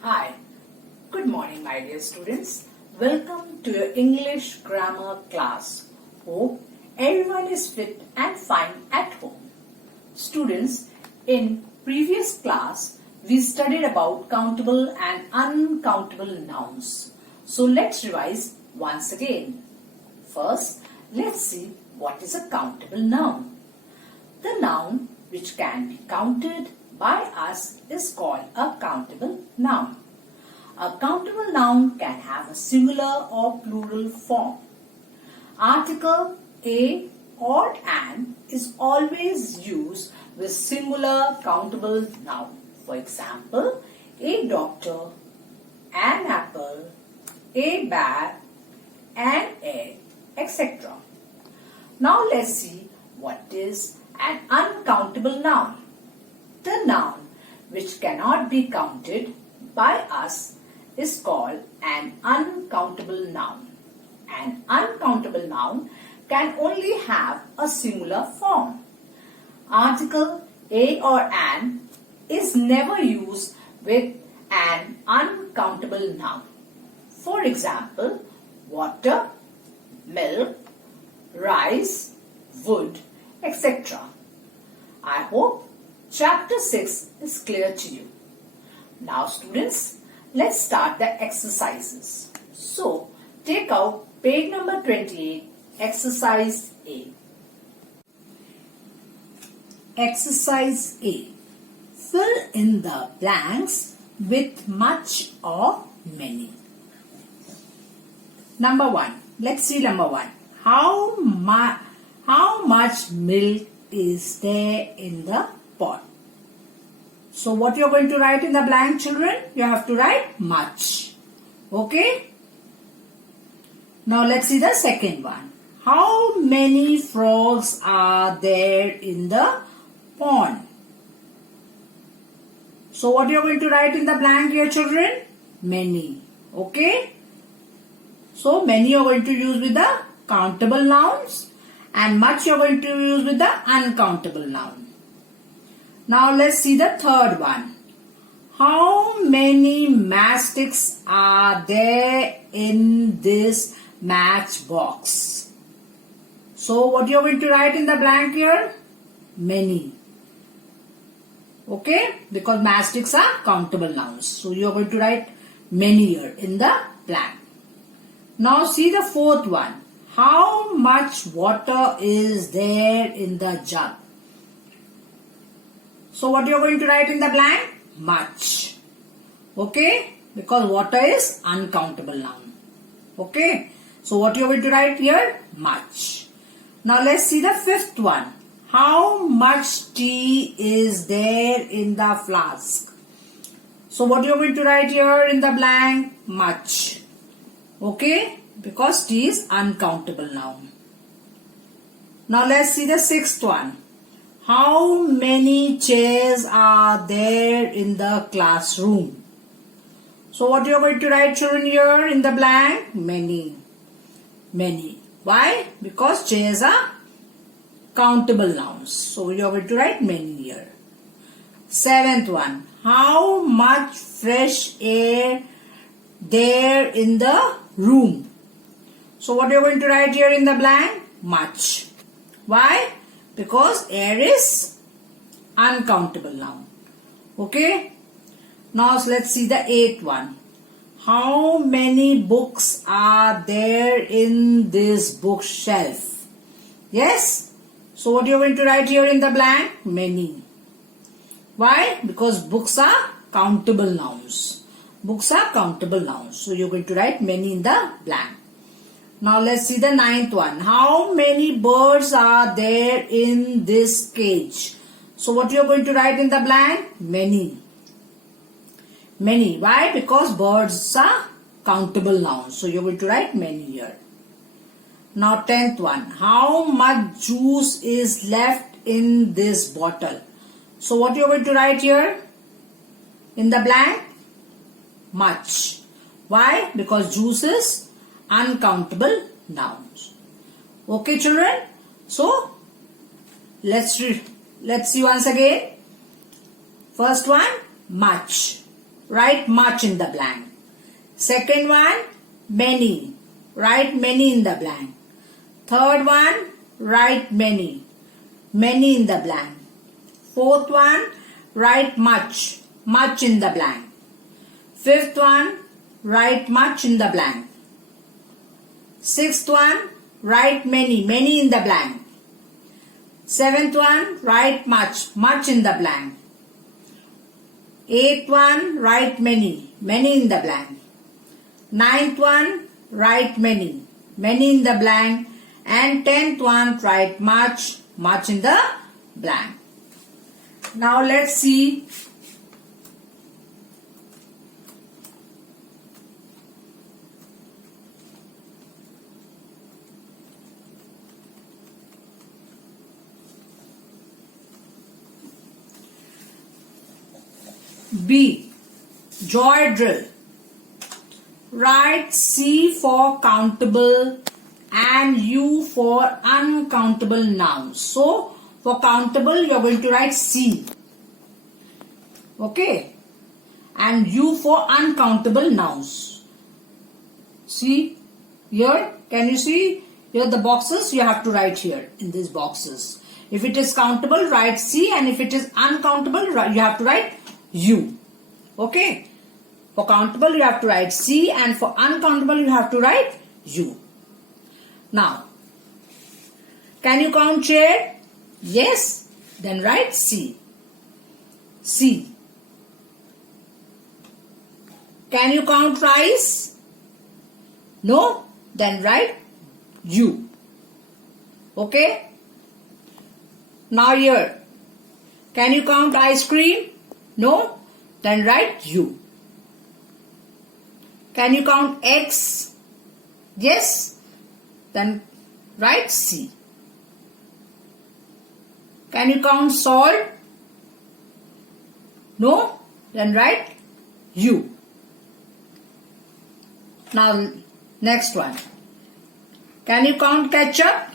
Hi, good morning my dear students. Welcome to your English grammar class. Hope everyone is fit and fine at home. Students, in previous class we studied about countable and uncountable nouns. So let's revise once again. First, let's see what is a countable noun. The noun which can be counted by us is called a countable noun. A countable noun can have a singular or plural form. Article a or an is always used with singular countable noun. For example, a doctor, an apple, a bat, an egg, etc. Now let's see what is an uncountable noun. The noun which cannot be counted by us is called an uncountable noun. An uncountable noun can only have a singular form. Article a or an is never used with an uncountable noun. For example, water, milk, rice, wood, etc. I hope Chapter 6 is clear to you. Now students, let's start the exercises. So, take out page number 28, exercise A. Exercise A. Fill in the blanks with much or many. Number 1. Let's see number 1. How much milk is there in the pot? So what you are going to write in the blank, children? You have to write much. Okay? Now let's see the second one. How many frogs are there in the pond? So what you are going to write in the blank here, children? Many. Okay? So many you are going to use with the countable nouns and much you are going to use with the uncountable noun. Now let's see the third one. How many matchsticks are there in this matchbox? So what you are going to write in the blank here? Many. Okay? Because matchsticks are countable nouns. So you are going to write many here in the blank. Now see the fourth one. How much water is there in the jug? So what you are going to write in the blank? Much. Okay? Because water is uncountable noun. Okay? So what you are going to write here? Much. Now let's see the fifth one. How much tea is there in the flask? So what you are going to write here in the blank? Much. Okay? Because tea is uncountable noun. Now let's see the sixth one. How many chairs are there in the classroom? So what you are going to write, children, here in the blank? Many. Many. Why? Because chairs are countable nouns. So you are going to write many here. Seventh one. How much fresh air there in the room? So what you are going to write here in the blank? Much. Why? Because air is uncountable noun. Okay? Now let's see the eighth one. How many books are there in this bookshelf? Yes? So what you are going to write here in the blank? Many. Why? Because books are countable nouns. Books are countable nouns. So you are going to write many in the blank. Now let's see the ninth one. How many birds are there in this cage? So what you are going to write in the blank? Many. Many. Why? Because birds are countable nouns. So you are going to write many here. Now 10th one. How much juice is left in this bottle? So what you are going to write here? In the blank? Much. Why? Because juice is uncountable nouns. Okay, children? So, let's see once again. First one, much. write much in the blank. Second one, many. Write many in the blank. Third one, write many. Many in the blank. Fourth one, write much. Much in the blank. Fifth one, write much in the blank. Sixth one, write many. Many in the blank. Seventh one, write much. Much in the blank. Eighth one, write many. Many in the blank. Ninth one, write many. Many in the blank. And 10th one, write much. Much in the blank. Now let's see. B. Joy drill. Write C for countable and U for uncountable nouns. So, for countable, you are going to write C. Okay. And U for uncountable nouns. See here. Can you see? Here the boxes you have to write here in these boxes. If it is countable, write C, and if it is uncountable, you have to write U. Okay. For countable, you have to write C, and for uncountable, you have to write U. Now, can you count chair? Yes. Then write C. C. Can you count rice? No. Then write U. Okay. Now here. Can you count ice cream? No. Then write U. Can you count eggs? Yes. Then write C. Can you count salt? No? Then write U. Now next one. Can you count ketchup?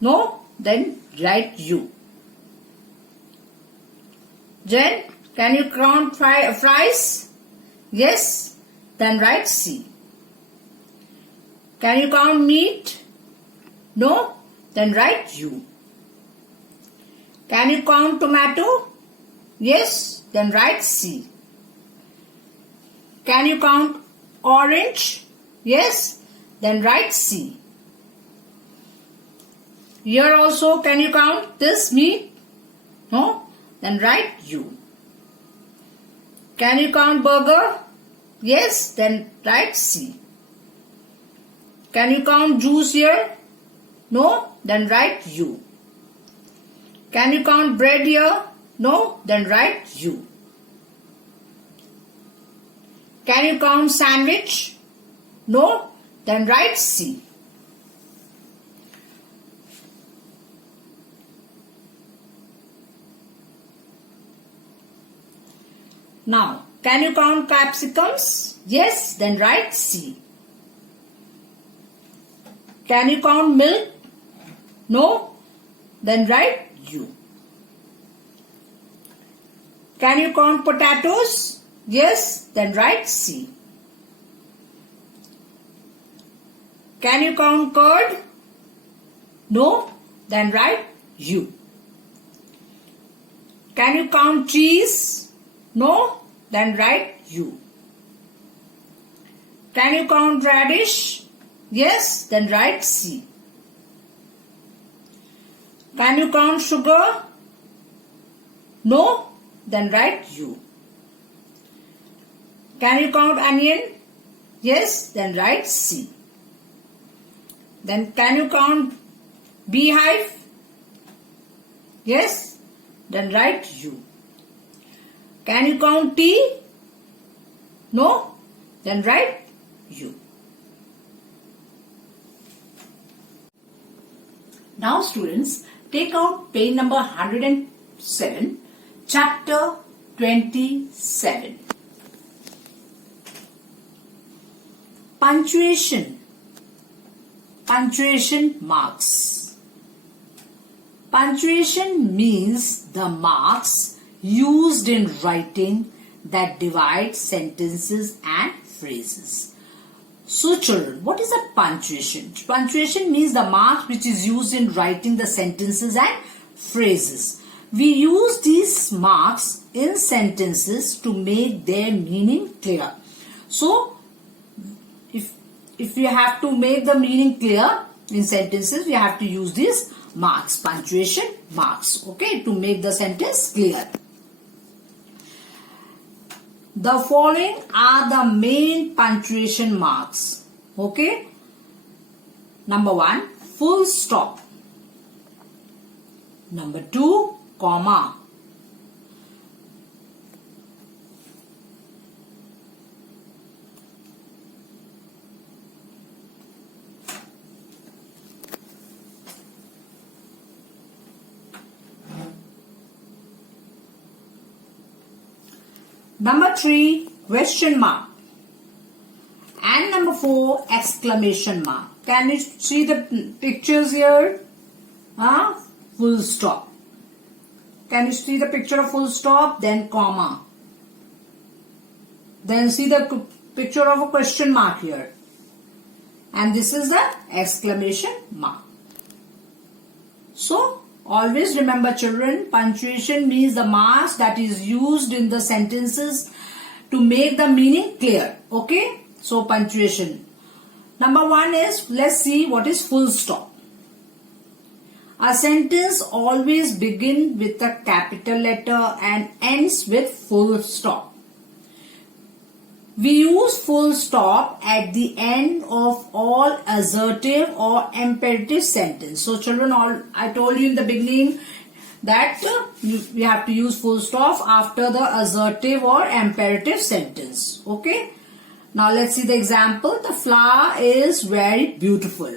No? Then write U. Then can you count fries? Yes? Then write C. Can you count meat? No? Then write U. Can you count tomato? Yes? Then write C. Can you count orange? Yes? Then write C. Here also, can you count this meat? No? Then write U. Can you count burger? Yes? Then write C. Can you count juice here? No? Then write U. Can you count bread here? No? Then write U. Can you count sandwich? No? Then write C. Now, can you count capsicums? Yes? Then write C. Can you count milk? No? Then write U. Can you count potatoes? Yes? Then write C. Can you count curd? No? Then write U. Can you count cheese? No? Then write U. Can you count radish? Yes? Then write C. Can you count sugar? No? Then write U. Can you count onion? Yes? Then write C. Then can you count beehive? Yes? Then write U. Can you count tea? No? Then write U. Now students, take out page number 107, chapter 27. Punctuation. Punctuation marks. Punctuation means the marks used in writing that divide sentences and phrases. So children, what is a punctuation? Punctuation means the mark which is used in writing the sentences and phrases. We use these marks in sentences to make their meaning clear. So, if we have to make the meaning clear in sentences, we have to use these marks, punctuation marks, okay, to make the sentence clear. The following are the main punctuation marks, okay. Number 1, full stop. Number 2, comma. Number 3, question mark. And number 4, exclamation mark. Can you see the pictures here? Full stop. Can you see the picture of full stop? Then comma. Then see the picture of a question mark here. And this is the exclamation mark. So, always remember children, punctuation means the marks that is used in the sentences to make the meaning clear. Okay? So, punctuation. Number 1 is, let's see what is full stop. A sentence always begins with a capital letter and ends with full stop. We use full stop at the end of all assertive or imperative sentence. So children, I told you in the beginning that we have to use full stop after the assertive or imperative sentence. Okay. Now let's see the example. The flower is very beautiful.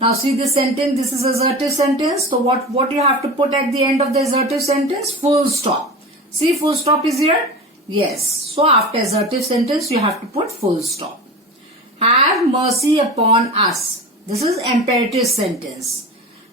Now see this sentence. This is assertive sentence. So what you have to put at the end of the assertive sentence? Full stop. See, full stop is here. Yes. So after assertive sentence, you have to put full stop. Have mercy upon us. This is imperative sentence.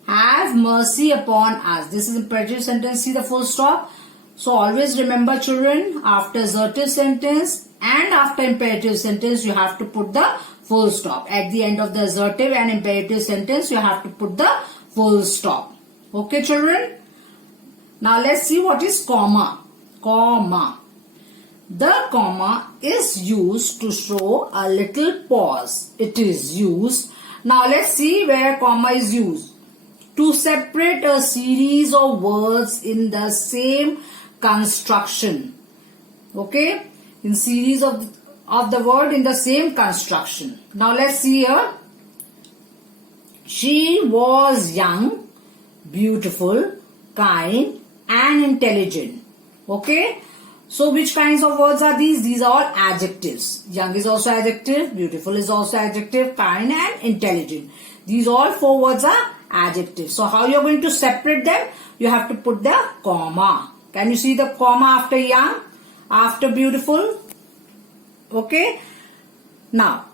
Have mercy upon us. This is imperative sentence. See the full stop. So always remember children, after assertive sentence and after imperative sentence, you have to put the full stop. At the end of the assertive and imperative sentence, you have to put the full stop. Okay children. Now let's see what is comma. Comma. The comma is used to show a little pause. It is used. Now let's see where comma is used. To separate a series of words in the same construction. Okay? In series of the word in the same construction. Now let's see here. She was young, beautiful, kind and intelligent. Okay? So which kinds of words are these? These are all adjectives. Young is also adjective, beautiful is also adjective, kind and intelligent. These all 4 words are adjectives. So how you are going to separate them? You have to put the comma. Can you see the comma after young, after beautiful? Okay. Now,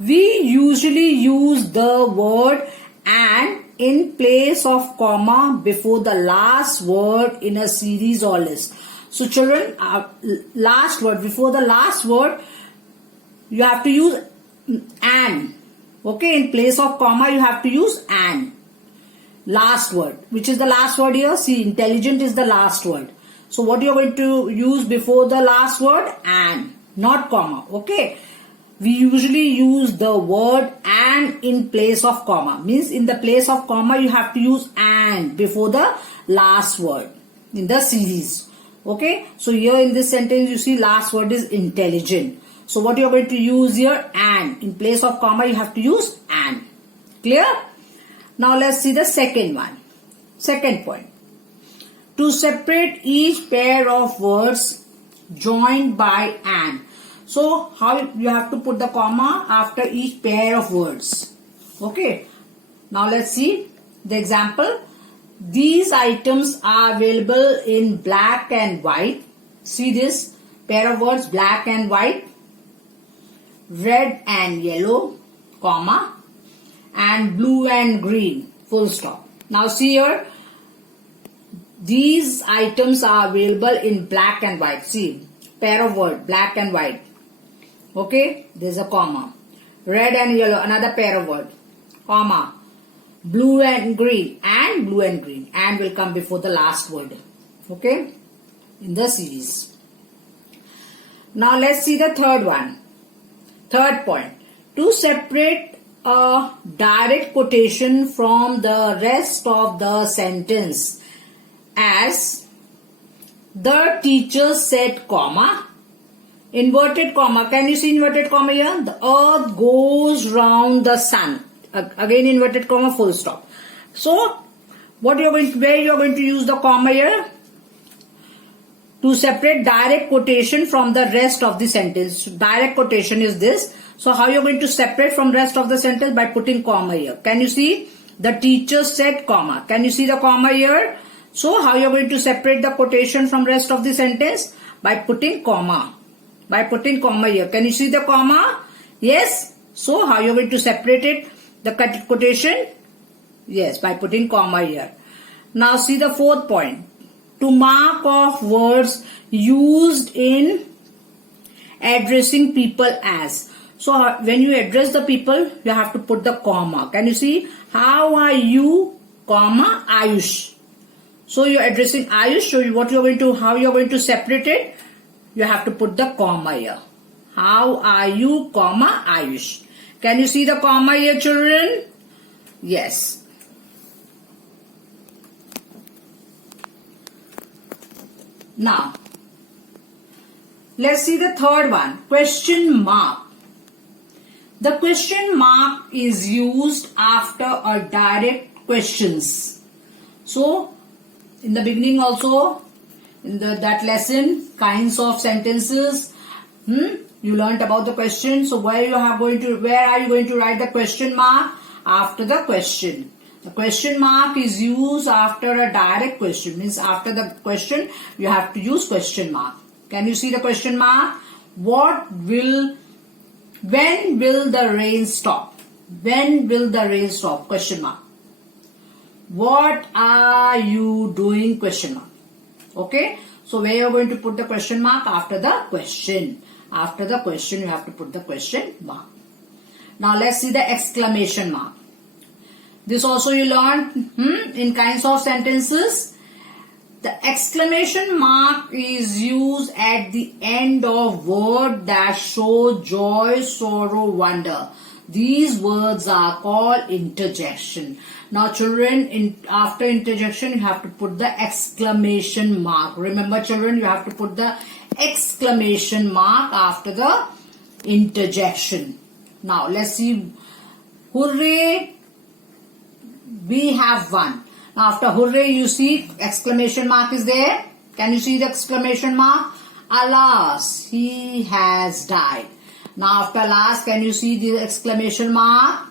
we usually use the word and in place of comma before the last word in a series or list. So children, last word, before the last word, you have to use an. Okay, in place of comma, you have to use an. Last word. Which is the last word here? See, intelligent is the last word. So what you are going to use before the last word? An. Not comma. Okay. We usually use the word and in place of comma. Means in the place of comma, you have to use and before the last word in the series. Okay. So here in this sentence, you see last word is intelligent. So what you are going to use here? And. In place of comma, you have to use and. Clear? Now let's see the second one. Second point. To separate each pair of words joined by and. So how you have to put the comma after each pair of words. Okay. Now let's see the example. These items are available in black and white. See this pair of words, black and white, red and yellow, comma, and blue and green, full stop. Now see here, These items are available in black and white. See, pair of word, black and white. Okay, there's a comma. Red and yellow, another pair of word, comma. Blue and green, and blue and green, and will come before the last word. Okay, in the series. Now let's see the third one. Third point. To separate a direct quotation from the rest of the sentence as the teacher said, comma, inverted comma. Can you see inverted comma here? The earth goes round the sun. Again inverted comma, full stop. So where you are going to use the comma here? To separate direct quotation from the rest of the sentence. Direct quotation is this. So how you are going to separate from rest of the sentence? By putting comma here. Can you see? The teacher said, comma. Can you see the comma here? So how you are going to separate the quotation from rest of the sentence? By putting comma. By putting comma here. Can you see the comma? Yes. So how you are going to separate it? The quotation? Yes, by putting comma here. Now see the fourth point. To mark off words used in addressing people as. So when you address the people, you have to put the comma. Can you see? How are you, comma, Ayush. So you're addressing Ayush. So what you're going to, how you're going to separate it? You have to put the comma here. How are you, comma, Ayush. Can you see the comma here, children? Yes. Now, let's see the third one. Question mark. The question mark is used after a direct questions. So, in the beginning also, in that lesson, kinds of sentences, you learnt about the question. So, where are you going to write the question mark? After the question. The question mark is used after a direct question. Means after the question, you have to use question mark. Can you see the question mark? When will the rain stop? When will the rain stop? Question mark. What are you doing? Question mark. Okay. So where you are going to put the question mark? After the question. After the question, you have to put the question mark. Now let's see the exclamation mark. This also you learned in kinds of sentences. The exclamation mark is used at the end of words that show joy, sorrow, wonder. These words are called interjection. Now children, after interjection, you have to put the exclamation mark. Remember children, you have to put the exclamation mark after the interjection. Now let's see. Hooray! We have won. Now after hooray, you see exclamation mark is there. Can you see the exclamation mark? Alas, he has died. Now after alas, can you see the exclamation mark?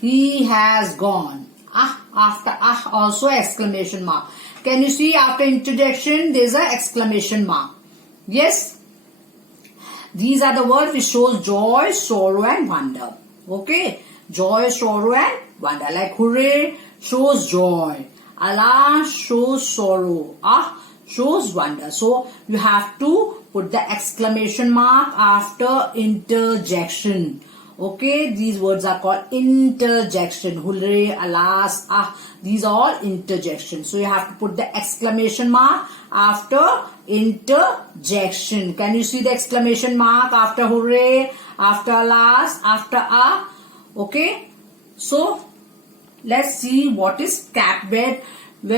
He has gone. After also exclamation mark. Can you see after interjection there is a exclamation mark? Yes. These are the words which shows joy, sorrow and wonder. Okay. Joy, sorrow and wonder. Like hooray shows joy. Alas shows sorrow. Shows wonder. So you have to put the exclamation mark after interjection. Okay. These words are called interjection. Hooray, alas, these are all interjection. So you have to put the exclamation mark after interjection. Can you see the exclamation mark after hooray, after alas, after Okay, so let's see what is where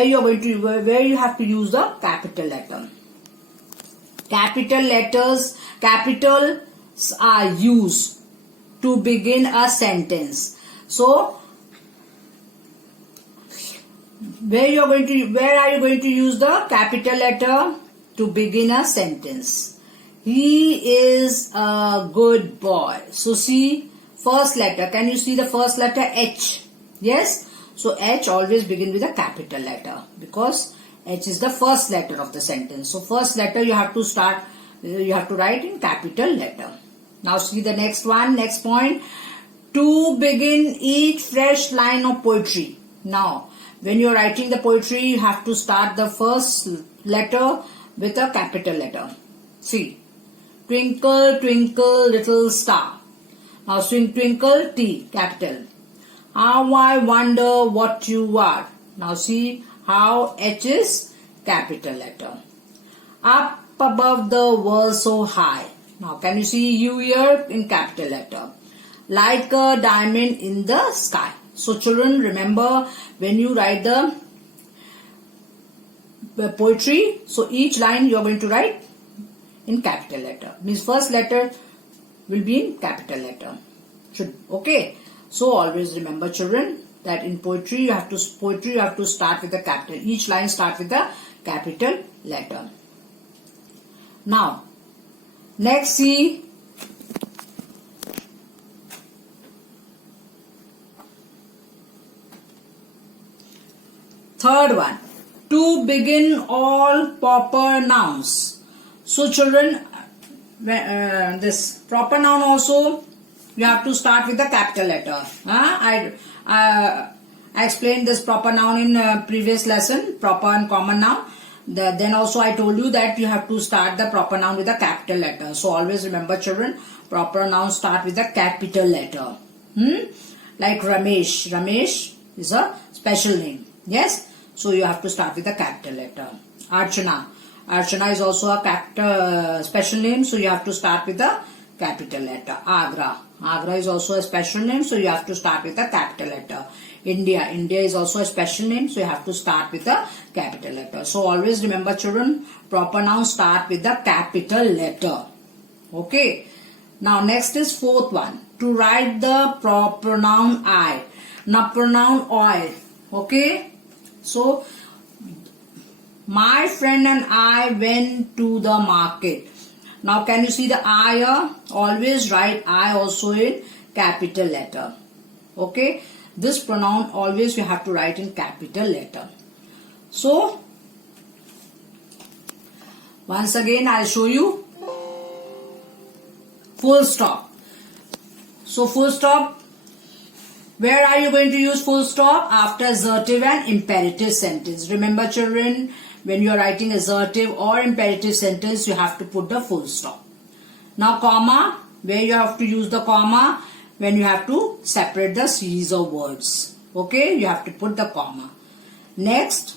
you have to use the capital letter. Capitals are used to begin a sentence. So where are you going to use the capital letter to begin a sentence? He is a good boy. So see. First letter. Can you see the first letter? H. Yes. So H always begin with a capital letter because H is the first letter of the sentence. So first letter you have to write in capital letter. Now see the next one. Next point. To begin each fresh line of poetry. Now when you're writing the poetry, you have to start the first letter with a capital letter. See, twinkle, twinkle, little star. Now swing twinkle, T, capital. How I wonder what you are. Now see how H is capital letter. Up above the world so high. Now can you see U here in capital letter. Like a diamond in the sky. So children, remember when you write the poetry, so each line you are going to write in capital letter. Means first letter will be in capital letter. Okay. So always remember children that in poetry you have to start with the capital. Each line start with the capital letter. Now next see third one. To begin all proper nouns. So children, this proper noun also you have to start with the capital letter. I explained this proper noun in previous lesson, proper and common noun. Then also I told you that you have to start the proper noun with a capital letter. So always remember children, proper nouns start with a capital letter. Like Ramesh. Ramesh is a special name. Yes. So you have to start with a capital letter. Archana. Archana is also a special name. So you have to start with a capital letter. Agra. Agra is also a special name. So you have to start with a capital letter. India. India is also a special name. So you have to start with a capital letter. So always remember children, proper nouns start with the capital letter. Okay. Now next is fourth one. To write the pronoun I. Now pronoun I. Okay. So, my friend and I went to the market. Now, can you see the I here? Always write I also in capital letter. Okay. This pronoun always you have to write in capital letter. So, once again I'll show you full stop. So, full stop. Where are you going to use full stop? After assertive and imperative sentence. Remember children, when you are writing assertive or imperative sentence, you have to put the full stop. Now comma, where you have to use the comma? When you have to separate the series of words. Okay, you have to put the comma. Next,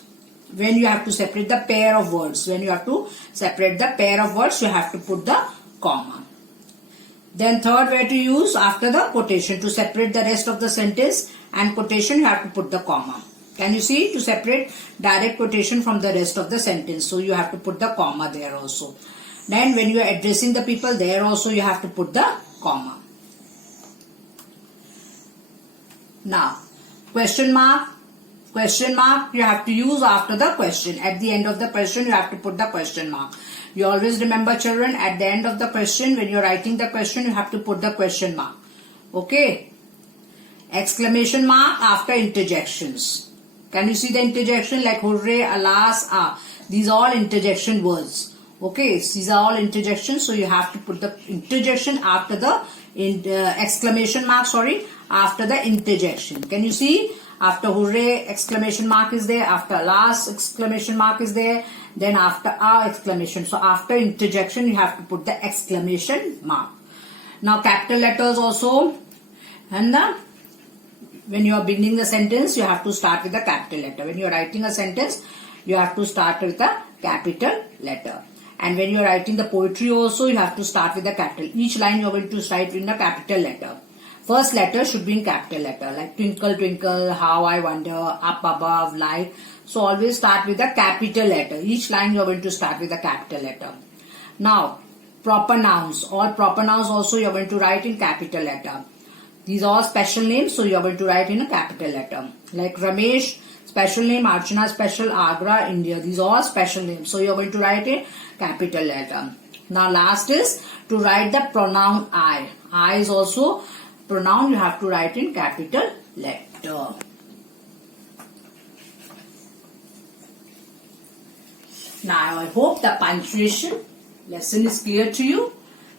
when you have to separate the pair of words. When you have to separate the pair of words, you have to put the comma. Then third, where to use after the quotation. To separate the rest of the sentence and quotation, you have to put the comma. Can you see? To separate direct quotation from the rest of the sentence. So you have to put the comma there also. Then when you are addressing the people, there also you have to put the comma. Now, question mark. Question mark you have to use after the question. At the end of the question, you have to put the question mark. You always remember children, at the end of the question, when you are writing the question, you have to put the question mark. Okay. Exclamation mark after interjections. Can you see the interjection like hooray, alas, ah. These are all interjection words. Okay. These are all interjections. So you have to put the interjection after the exclamation mark, after the interjection. Can you see? After hooray, exclamation mark is there. After alas, exclamation mark is there. Then after exclamation. So after interjection, you have to put the exclamation mark. Now capital letters also. And when you are beginning the sentence, you have to start with the capital letter. When you are writing a sentence, you have to start with a capital letter. And when you are writing the poetry also, you have to start with the capital. Each line you are going to write in the capital letter. First letter should be in capital letter, like twinkle, twinkle, how I wonder, up above, like. So always start with the capital letter. Each line you are going to start with the capital letter. Now, proper nouns. All proper nouns also you are going to write in capital letter. These are special names, so you are going to write in a capital letter. Like Ramesh, special name, Archana, special, Agra, India. These are all special names, so you are going to write in capital letter. Now last is to write the pronoun I. I is also pronoun, you have to write in capital letter. Now I hope the punctuation lesson is clear to you.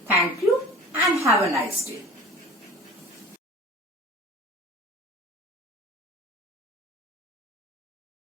Thank you and have a nice day.